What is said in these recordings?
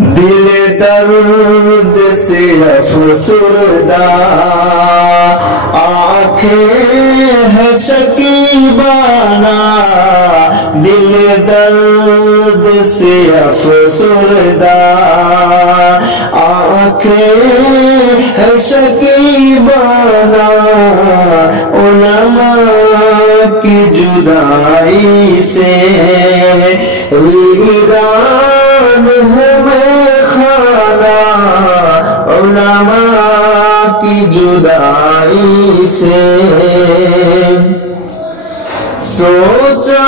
دل درد سے افسردہ آنکھیں ہے شکیبانہ، دل درد سے افسردہ آنکھیں ہے شکیبانہ، علماء کی جدائی سے ویران ہے میخانہ، علماء کی جدائی سے سوچا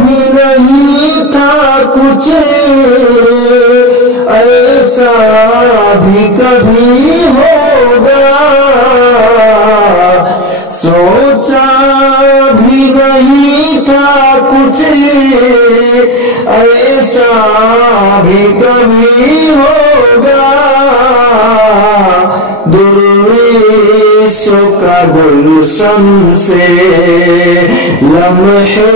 بھی نہیں تھا کچھ ایسا بھی کبھی ہوگا، سوچا بھی نہیں تھا کچھ ایسا بھی کبھی ہوگا، درویشوں کا گلشن سے لمحے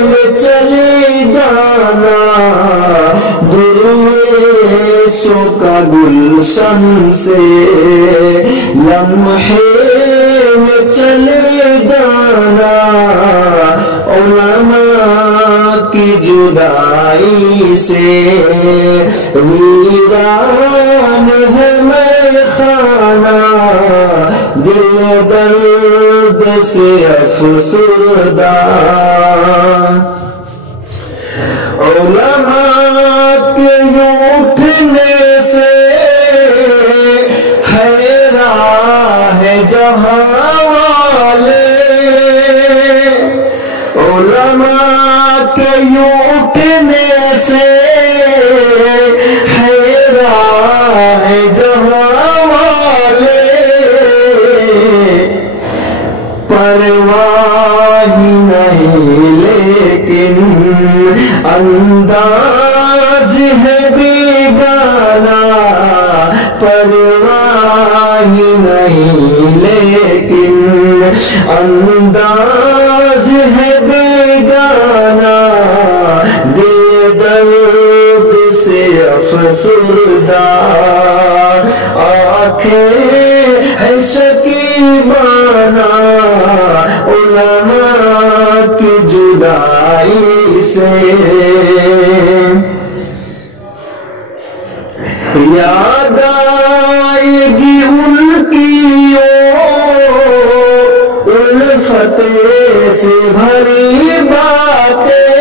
میں چلے جانا، درویشوں کا گلشن سے لمحے میں چلے جانا، علماء کی جدائی سے ویران ہے میخانہ، دل درد سے افسردہ، علماء کے یوں اٹھنے سے حیران ہے جہاں والے، علماء کے یوں اٹھنے سے حیران ہے جہاں والے، پرواہ ہی نہیں لیکن انداز ہے بیگانہ، پرواہ ہی نہیں لیکن انداز ہے بیگانہ، دل درد سے افسردہ آنکھیں ہے شکیبانہ، علماء کی جدائی سے یاد آئے گی ان کی الفت سے بھری باتیں،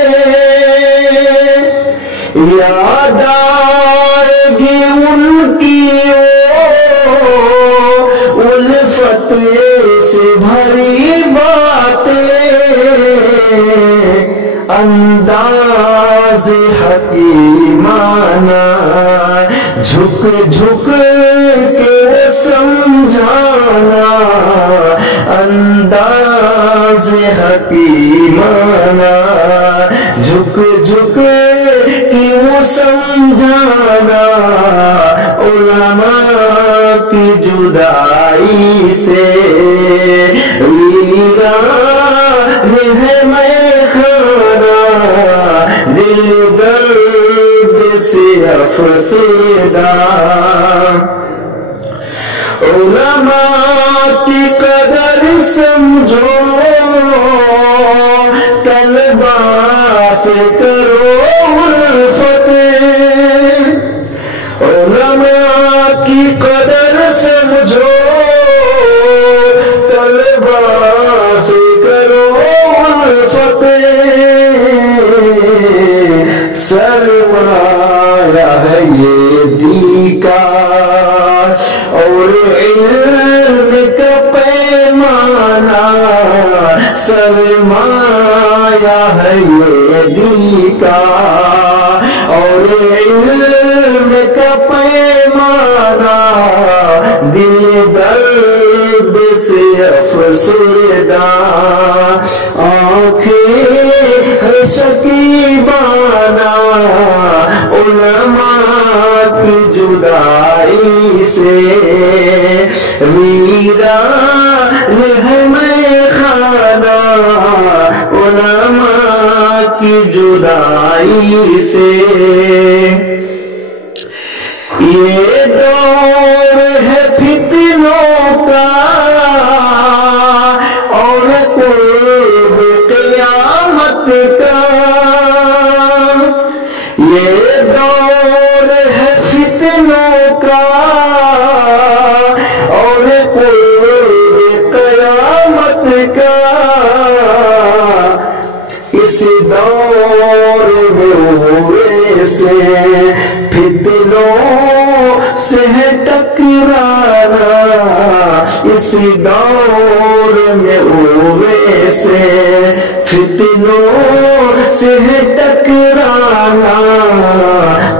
یاد آئے گی ان کی الفت سے بھری باتیں، انداز حکیمانہ جھک جھک کے سمجھانا، انداز حکیمانہ جھک جھک کے سمجھانا، علماء کی جدائی سے ویران ہے میخانہ، دل درد سے افسردہ، علماء کی قدر سمجھو طلبا سے کرو الفت، علماء کی قدر سمجھو طلبا سے کرو الفت، سرمایہ ہے یہ دی کا اور علم کا پیمانہ، سرمایہ ہے یہ دی کا اور علم کا پیمانہ، دل درد سے افسردہ آنکھیں ہے شکیبانہ، علماء کی جدائی سے ویران ہے میخانہ، علماء کی جدائی سے یہ دور ہے فتنوں کا اور قرب قیامت کا، اس دور میں ہوئے سے فتنوں سے ہے ٹکرانا، اس دور میں ہوئے سے فتنوں سے ہے ٹکرانا،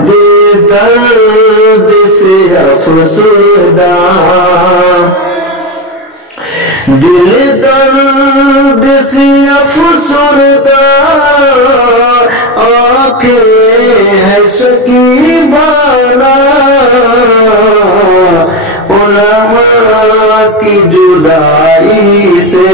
دل درد سے افسردہ، دل درد سے افسردہ، آنکھیں ہے شکیبانہ، علماء کی جدائی سے